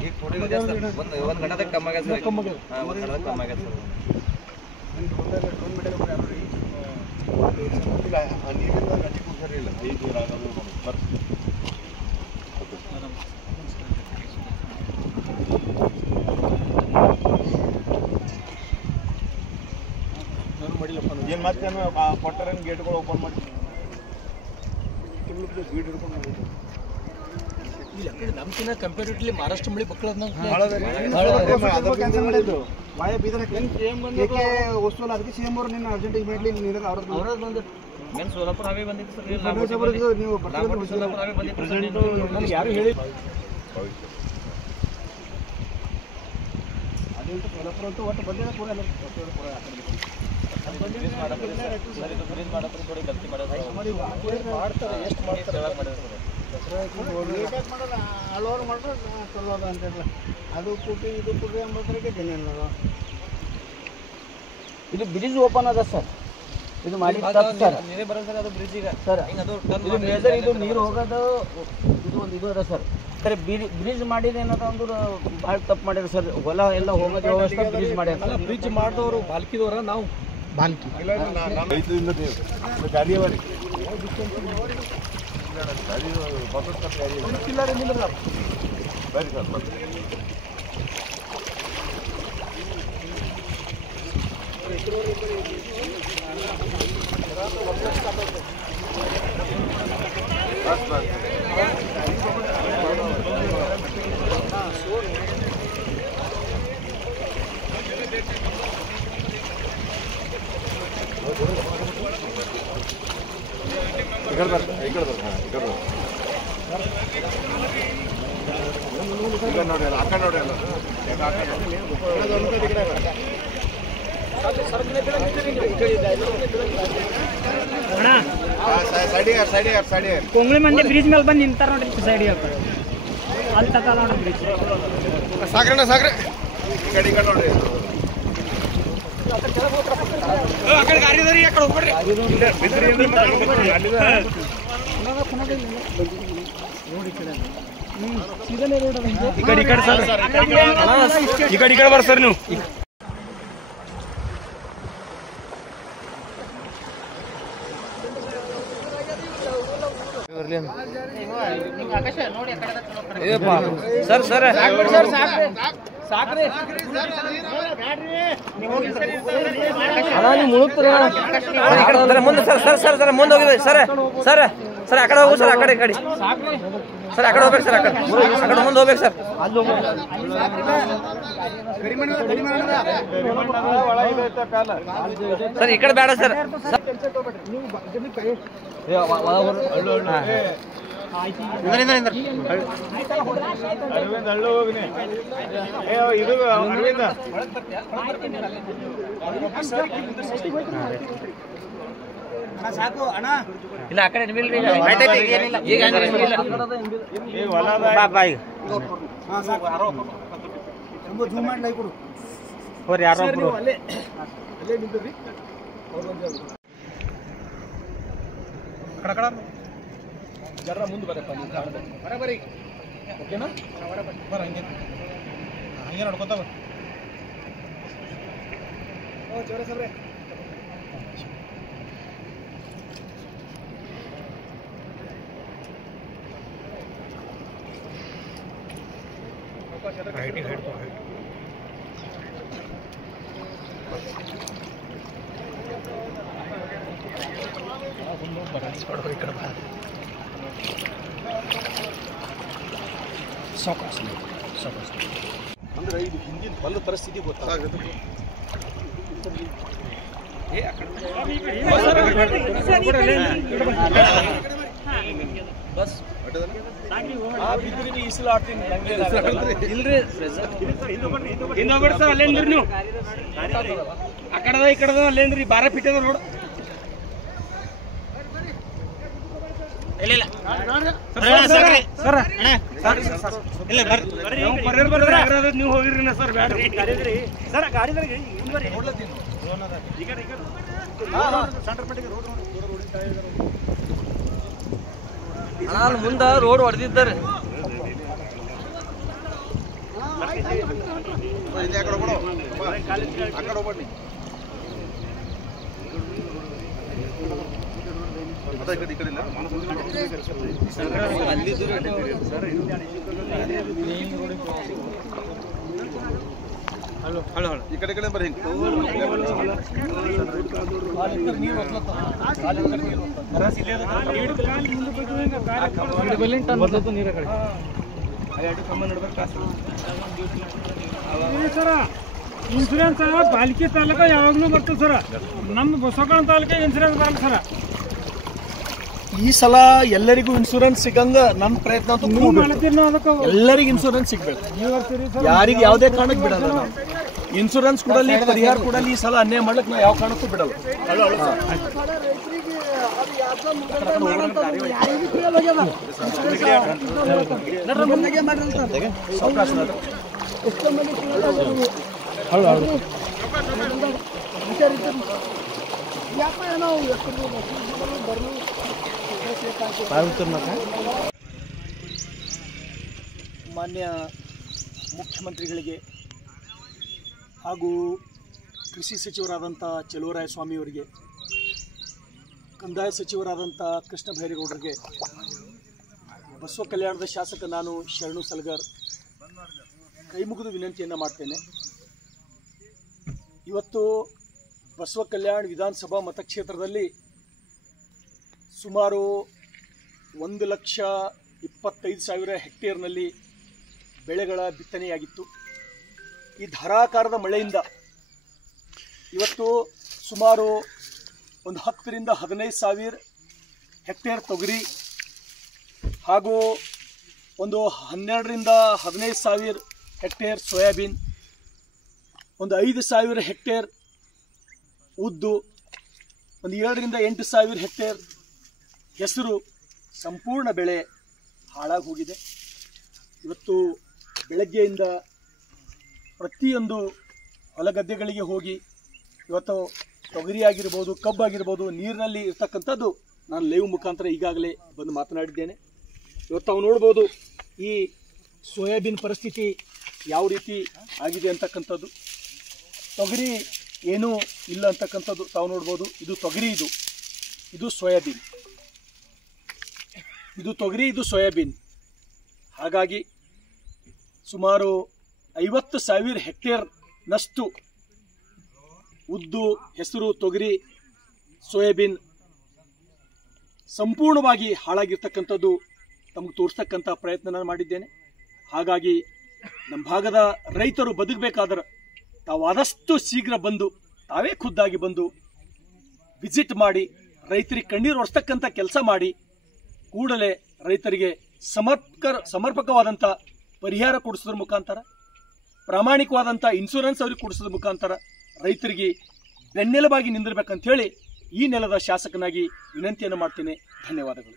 ಈಗ ಥೋಡಿ ಒಂದು ಗಂಟೆದಾಗ ಕಮ್ಮಿ ಆಗ್ಯದ ಸರ್. ಒಂದು ಗಂಟೆದಾಗ ಕಮ್ಮಿ ಆಗ್ಯದ ಸರ್. ನೀರಿಂದ ಗಂಟೆ ಸರಿ ಇಲ್ಲ ಈ ದೂರ ಆಗೋದು ಏನು ಮತ್ತೇನು ಕೊಟ್ಟರೇನು ಗೇಟ್ಗಳು ಓಪನ್ ಮಾಡಿ ಬೀಡ್ ಹಿಡ್ಕೊಂಡು ನಮ್ಕಿನ್ನ ಕಂಪೇರಿಟಿವ್ಲಿ ಮಹಾರಾಷ್ಟ್ರ ಮಳಿ ಮಕ್ಕಳು ವಸ್ತುವಲ್ಲ ಅದಕ್ಕೆ ಸಿ ಎಂ ಅವರು ನಿನ್ನ ಅರ್ಜೆಂಟಿಗೆ ಮಾಡಲಿ ಅವ್ರದ್ದು ಬಂದು ಮೇನ್ ಸೋಲಾಪುರ ಹಾವೇ ಬಂದಿತ್ತು ಸರ್. ನೀವು ಸೋಲಾಪುರ ಹಾವೇ ಬಂದಿತ್ತು ನನಗೆ ಯಾರು ಹೇಳಿ ಅದಂತೂ ಸೋಲಾಪುರ ಅಂತೂ ಒಟ್ಟು ಬಂದಿಲ್ಲ ಪೂರ ಎಲ್ಲ ಪೂರ ಮಾಡ್ತಾರೆ ಎಷ್ಟು ಮಾಡ್ತಾರೆ ಹಲವಾರು ಮಾಡಿದ್ರೆ ಚಲೋ ಅದ ಅಂತೆಲ್ಲ ಅದು ಕುಟಿ ಇದು ಕುಟಿ ಅಂಬತ್ರಿಗೆ ಜನ ಇದು ಬ್ರಿಡ್ಜ್ ಓಪನ್ ಅದ ಸರ್. ಇದು ಮಾಡಿ ಸರ್ ನೀವೇ ಬರೋದು ಸರ್. ಅದು ಬ್ರಿಡ್ಜ್ ಈಗ ಸರ್ ಇದು ಮೇಜರ್ ಇದು ನೀರು ಹೋಗೋದು ಇದು ಒಂದು ಇದು ಅದ ಸರ್. ಸರಿ ಬ್ರಿಡ್ಜ್ ಮಾಡಿದ ಏನದ ಅಂದ್ರೆ ಭಾಳ ತಪ್ಪು ಮಾಡ್ಯಾರ ಸರ್. ಹೊಲ ಎಲ್ಲ ಹೋಗೋದು ವ್ಯವಸ್ಥೆ ಬ್ರಿಡ್ಜ್ ಮಾಡ್ಯಾರ. ಬ್ರಿಡ್ಜ್ ಮಾಡಿದವರು ಬಾಲ್ಕಿದವ್ರ ನಾವು ಬಾಲ್ಕಿ ಗಾಡಿ ಅವರಿ ಬರಿ ಸರ್ ಈಗ ನೋಡಿ ಅಲ್ಲ ಅಕ್ಕ ನೋಡಿ ಅಲ್ಲ ಕೊಂಗ್ಳಿ ಮಂದಿ ಬ್ರಿಡ್ಜ್ ಮೇಲೆ ಬಂದು ನಿಂತಾರ ನೋಡ್ರಿ ಸೈಡ್ ಅಲ್ಲಿ ತಕ ನೋಡ್ರಿ ಬ್ರಿಡ್ಜ್ ಸಾಕ್ರೆ ಸಾಕ್ರೆ ಈ ಕಡೆ ನೋಡ್ರಿ ಈ ಕಡೆ ಬರ್ರಿ ಸರ್ ನೀವು. ಸರ್ ಸರ್ ಮುಂದೆ ಸರ್ ಸರ್ ಸರ್ ಸರ್ ಮುಂದೆ ಹೋಗಿದ್ವಿ ಸರ್ ಸರ್ ಸರ್ ಆ ಕಡೆ ಹೋಗು ಸರ್. ಆ ಕಡೆ ಕಡೆ ಸರ್ ಆ ಕಡೆ ಹೋಗ್ಬೇಕು ಸರ್. ಆ ಕಡೆ ಮುಂದೆ ಹೋಗ್ಬೇಕು ಸರ್. ಸರ್ ಈ ಕಡೆ ಬೇಡ ಸರ್. ಸಾಕು ಅಣ್ಣ ಇಲ್ಲ ಆ ಕಡೆ ನಿಲ್ರಿ. ಈಗ ಜೂಮ್ ಮಾಡಿ ಕೊಡು ಅವ್ರು ಯಾರೋ ಅಲ್ಲೇ ನಿಂತ್ರಿ ಕಡ ಜರ ಮುಂದೆ ಬರಪ್ಪ ಬರಬರಿ ಓಕೆನಾ ಬರ ಹಂಗೆ ನೋಡ್ಕೊತ ಬರ ಜೋರ ಸಾಬ್ರೆ ಅಂದ್ರೆ ಇದು ಹಿಂದಿನ ಬಲ್ಲ ಪರಿಸ್ಥಿತಿ ಗೊತ್ತಾಗುತ್ತೆ. ಬಸ್ ಬಿದ್ರಿ ಇಸ್ಲ ಆಡ್ತೀನಿ ಇಲ್ರಿ ಹಿಂದೋಗ್ಬಿಡ್ರಿ ಸರ್. ಅಲ್ಲೇನ್ರಿ ನೀವು ಆ ಕಡೆದ ಈ ಕಡೆದ ಅಲ್ಲೇನ್ರಿ 12 ಫೀಟ್ ಅದ ನೋಡು. ಇಲ್ಲ ನೀವು ಹೋಗಿರಿ ಸರ್. ಬ್ಯಾಡ್ರಿ ಸರ್ ಗಾಡಿ ಮುಂದೆ ರೋಡ್ ಹೊಡೆದಿದ್ದಾರೆ. ಈ ಕಡೆ ಬರ್ರಿ ಸರ ಇನ್ಸೂರೆನ್ಸ್ ಪಾಲಿಕೆ ತಾಲೂಕ ಯಾವಾಗಲೂ ಬರ್ತದೆ ಸರ. ನಮ್ಮ ಬಸವಕರಣ ತಾಲೂಕಿಗೆ ಇನ್ಸೂರೆನ್ಸ್ ಬರಲ್ಲ ಸರ. ಈ ಸಲ ಎಲ್ಲರಿಗೂ ಇನ್ಶೂರೆನ್ಸ್ ಸಿಗಂಗ ನನ್ನ ಪ್ರಯತ್ನ ಎಲ್ಲರಿಗೂ ಇನ್ಶೂರೆನ್ಸ್ ಸಿಗ್ಬೇಕು. ಯಾರಿಗೆ ಯಾವುದೇ ಕಾರಣಕ್ಕೆ ಬಿಡಲ್ಲ. ನಾವು ಇನ್ಶೂರೆನ್ಸ್ ಕೊಡಲಿ, ಪರಿಹಾರ ಕೊಡಲಿ, ಈ ಸಲ ಅನ್ಯಾಯ ಮಾಡ್ಲಿಕ್ಕೆ ನಾವು ಯಾವ ಕಾರಣಕ್ಕೂ ಬಿಡಲ್ಲ. ಮಾನ್ಯ ಮುಖ್ಯಮಂತ್ರಿಗಳಿಗೆ ಹಾಗೂ ಕೃಷಿ ಸಚಿವರಾದಂಥ ಚಲುವರಾಯಸ್ವಾಮಿಯವರಿಗೆ, ಕಂದಾಯ ಸಚಿವರಾದಂಥ ಕೃಷ್ಣ ಬೈರೇಗೌಡರಿಗೆ, ಬಸವ ಕಲ್ಯಾಣದ ಶಾಸಕ ನಾನು ಶರಣು ಸಲಗರ್ ಕೈ ಮುಗಿದು ವಿನಂತಿಯನ್ನು ಮಾಡ್ತೇನೆ. ಇವತ್ತು ಬಸವ ಕಲ್ಯಾಣ ವಿಧಾನಸಭಾ ಮತಕ್ಷೇತ್ರದಲ್ಲಿ ಸುಮಾರು 1,25,000 ಹೆಕ್ಟೇರ್ನಲ್ಲಿ ಬೆಳೆಗಳ ಬಿತ್ತನೆಯಾಗಿತ್ತು. ಈ ಧಾರಾಕಾರದ ಮಳೆಯಿಂದ ಇವತ್ತು ಸುಮಾರು ಒಂದು 10ರಿಂದ 15,000 ಹೆಕ್ಟೇರ್ ತೊಗರಿ ಹಾಗೂ ಒಂದು 12ರಿಂದ 15,000 ಹೆಕ್ಟೇರ್ ಸೋಯಾಬೀನ್, ಒಂದು 5,000 ಹೆಕ್ಟೇರ್ ಉದ್ದು, ಒಂದು 7ರಿಂದ 8,000 ಹೆಕ್ಟೇರ್ ಹೆಸರು ಸಂಪೂರ್ಣ ಬೆಳೆ ಹಾಳಾಗಿ ಹೋಗಿದೆ. ಇವತ್ತು ಬೆಳಗ್ಗೆಯಿಂದ ಪ್ರತಿಯೊಂದು ಹೊಲಗದ್ದೆಗಳಿಗೆ ಹೋಗಿ ಇವತ್ತು ತೊಗರಿ ಆಗಿರ್ಬೋದು, ಕಬ್ಬಾಗಿರ್ಬೋದು, ನೀರಿನಲ್ಲಿ ಇರ್ತಕ್ಕಂಥದ್ದು ನಾನು ಲೈವ್ ಮುಖಾಂತರ ಈಗಾಗಲೇ ಬಂದು ಮಾತನಾಡಿದ್ದೇನೆ. ಇವತ್ತು ತಾವು ನೋಡ್ಬೋದು ಈ ಸೋಯಾಬೀನ್ ಪರಿಸ್ಥಿತಿ ಯಾವ ರೀತಿ ಆಗಿದೆ ಅಂತಕ್ಕಂಥದ್ದು. ತೊಗರಿ ಏನೂ ಇಲ್ಲ ಅಂತಕ್ಕಂಥದ್ದು ತಾವು ನೋಡ್ಬೋದು. ಇದು ತೊಗರಿ, ಇದು ಸೋಯಾಬೀನ್, ಇದು ತೊಗರಿ, ಇದು ಸೋಯಾಬೀನ್. ಹಾಗಾಗಿ ಸುಮಾರು 50,000 ಹೆಕ್ಟೇರ್ನಷ್ಟು ಉದ್ದು, ಹೆಸರು, ತೊಗರಿ, ಸೋಯಾಬೀನ್ ಸಂಪೂರ್ಣವಾಗಿ ಹಾಳಾಗಿರ್ತಕ್ಕಂಥದ್ದು ತಮಗೆ ತೋರಿಸ್ತಕ್ಕಂಥ ಪ್ರಯತ್ನ ನಾನು ಮಾಡಿದ್ದೇನೆ. ಹಾಗಾಗಿ ನಮ್ಮ ಭಾಗದ ರೈತರು ಬದುಕಬೇಕಾದ್ರೆ ತಾವು ಆದಷ್ಟು ಶೀಘ್ರ ಬಂದು, ತಾವೇ ಖುದ್ದಾಗಿ ಬಂದು ವಿಸಿಟ್ ಮಾಡಿ, ರೈತರಿಗೆ ಕಣ್ಣೀರು ಒರೆಸ್ತಕ್ಕಂಥ ಕೆಲಸ ಮಾಡಿ, ಕೂಡಲೇ ರೈತರಿಗೆ ಸಮರ್ಪಕವಾದಂಥ ಪರಿಹಾರ ಕೊಡಿಸೋದ್ರ ಮುಖಾಂತರ, ಪ್ರಾಮಾಣಿಕವಾದಂಥ ಇನ್ಶೂರೆನ್ಸ್ ಅವ್ರಿಗೆ ಕೊಡಿಸೋದ್ರ ಮುಖಾಂತರ ರೈತರಿಗೆ ಬೆನ್ನೆಲುಬಾಗಿ ನಿಂದಿರಬೇಕಂತ ಹೇಳಿ ಈ ನೆಲದ ಶಾಸಕನಾಗಿ ವಿನಂತಿಯನ್ನು ಮಾಡ್ತೇನೆ. ಧನ್ಯವಾದಗಳು.